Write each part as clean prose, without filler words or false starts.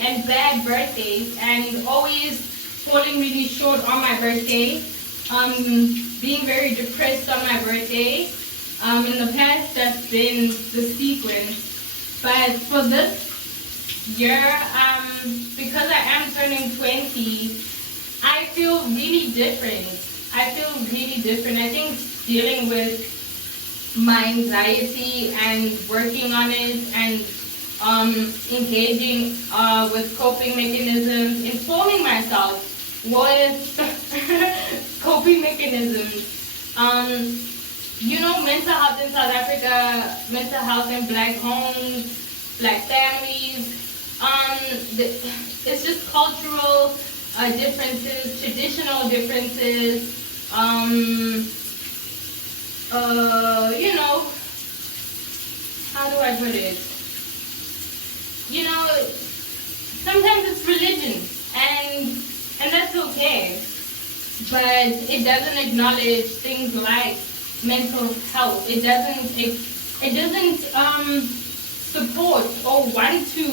and bad birthdays and always falling really short on my birthday. Being very depressed on my birthday. In the past, that's been the sequence. But for this year, because I am turning 20, I feel really different. I think dealing with my anxiety and working on it and engaging with coping mechanisms, informing myself with coping mechanisms. Mental health in South Africa, mental health in Black homes, Black families. It's just cultural differences, traditional differences. How do I put it? Sometimes it's religion, and that's okay. But it doesn't acknowledge things like mental health. It doesn't support or want to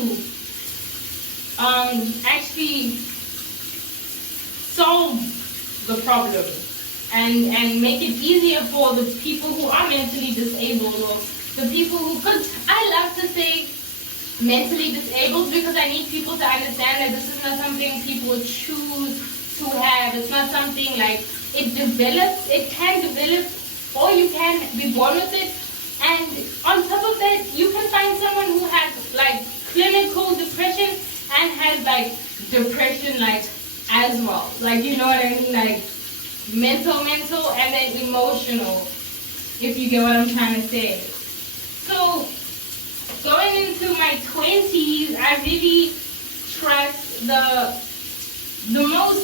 actually solve the problem and make it easier for the people who are mentally disabled, or the people who, because I love to say mentally disabled because I need people to understand that this is not something people choose to have. It's not something like it develops. It can develop, or you can be born with it. And on top of that, you can find someone who has like clinical depression and has like depression like as well. Like, you know what I mean? Like mental, and then emotional, if you get what I'm trying to say. So going into my 20s, I really trust the most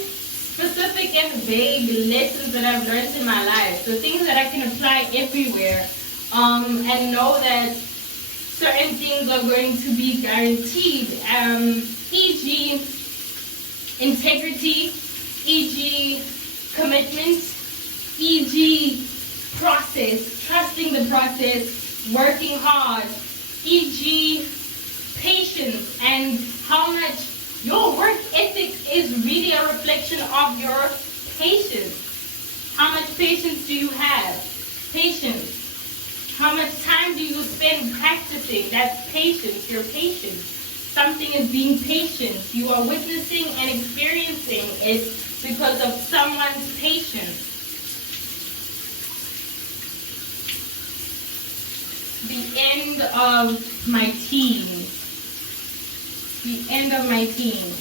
specific and vague lessons that I've learned in my life, the things that I can apply everywhere, and know that certain things are going to be guaranteed, e.g. integrity, e.g. commitment, e.g. process, trusting the process, working hard, e.g. patience, and how much your work ethic is really a reflection of your patience. How much patience do you have? Patience. How much time do you spend practicing? That's patience. You're patient. Something is being patient. You are witnessing and experiencing it because of someone's patience. The end of my teens. The end of my teens.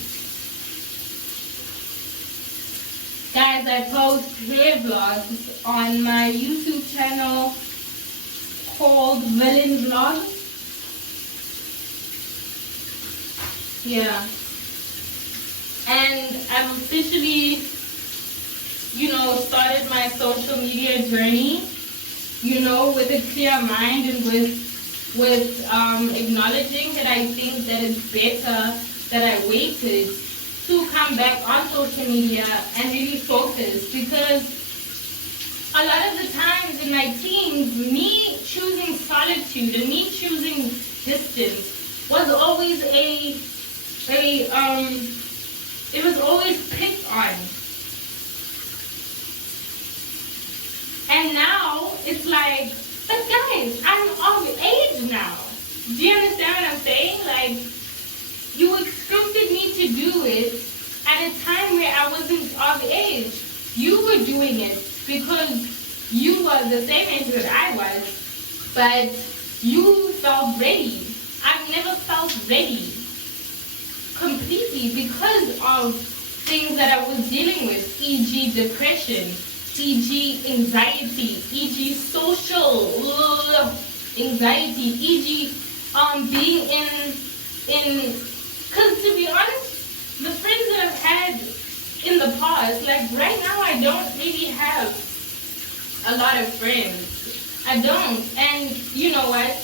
Guys, I post hair vlogs on my YouTube channel called Villain Vlogs. Yeah. And I've officially, started my social media journey, with a clear mind and with acknowledging that I think that it's better that I waited to come back on social media and really focus, because a lot of the times in my teens, me choosing solitude and me choosing distance was always it was always picked on. And now it's like, but guys, I'm of age now. Do you understand what I'm saying? Like, you expected me to do it at a time where I wasn't of age. You were doing it because you were the same age that I was, but you felt ready. I've never felt ready completely because of things that I was dealing with, e.g. depression, e.g. anxiety, e.g. social anxiety, e.g. being in, because to be honest, the friends that I've had in the past, like right now I don't really have a lot of friends. I don't. And you know what?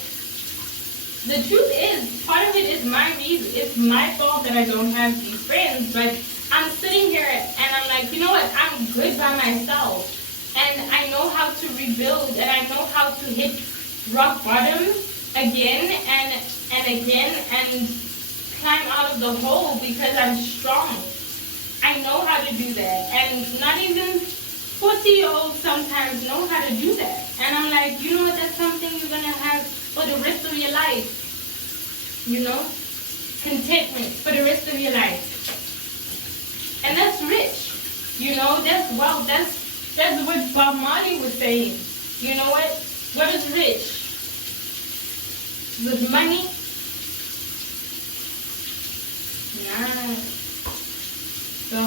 The truth is, part of it is my reason. It's my fault that I don't have these friends, but I'm sitting here and I'm like, you know what? I'm good by myself. And I know how to rebuild, and I know how to hit rock bottom again and again and climb out of the hole because I'm strong. I know how to do that. And not even 40-year-olds sometimes know how to do that. And I'm like, you know what, that's something you're going to have for the rest of your life. You know? Contentment for the rest of your life. And that's rich. You know, that's wealth. That's what Bob Marley was saying. You know what? What is rich? With money? Nah. So,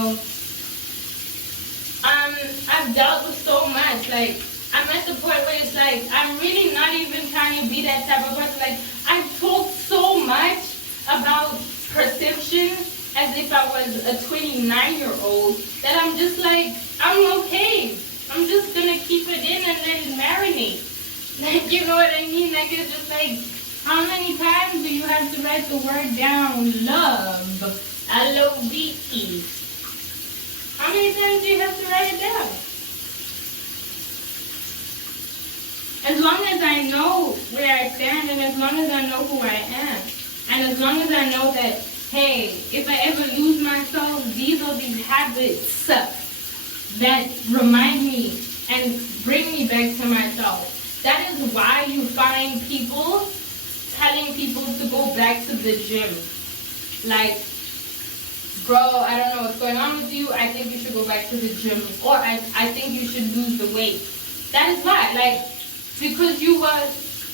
I've dealt with so much. Like, I'm at the point where it's like, I'm really not even trying to be that type of person. Like, I've talked so much about perception as if I was a 29-year-old that I'm just like, I'm okay. I'm just gonna keep it in and let it marinate. Like, you know what I mean? Like, it's just like, how many times do you have to write the word down? Love. L-O-V-E. How many times do you have to write it down? As long as I know where I stand and as long as I know who I am, and as long as I know that, hey, if I ever lose myself, these are these habits that remind me and bring me back to myself. That is why you find people telling people to go back to the gym. Like, bro, I don't know what's going on with you. I think you should go back to the gym. Or I think you should lose the weight. That is why. Like, because you were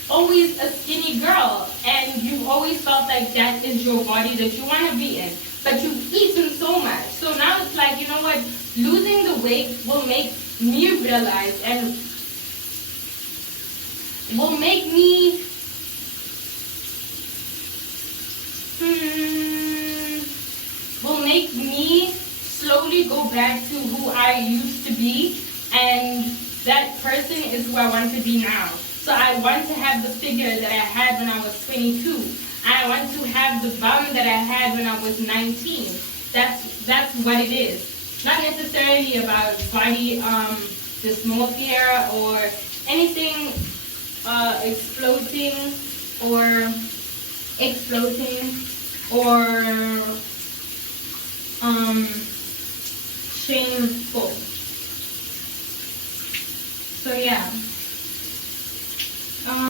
always a skinny girl and you always felt like that is your body that you want to be in. But you've eaten so much. So now it's like, you know what? Losing the weight will make me realize and will make me slowly go back to who I used to be, and that person is who I want to be now. So I want to have the figure that I had when I was 22. I want to have the bum that I had when I was 19. That's what it is. Not necessarily about body dysmorphia or anything exploding or shameful. So yeah.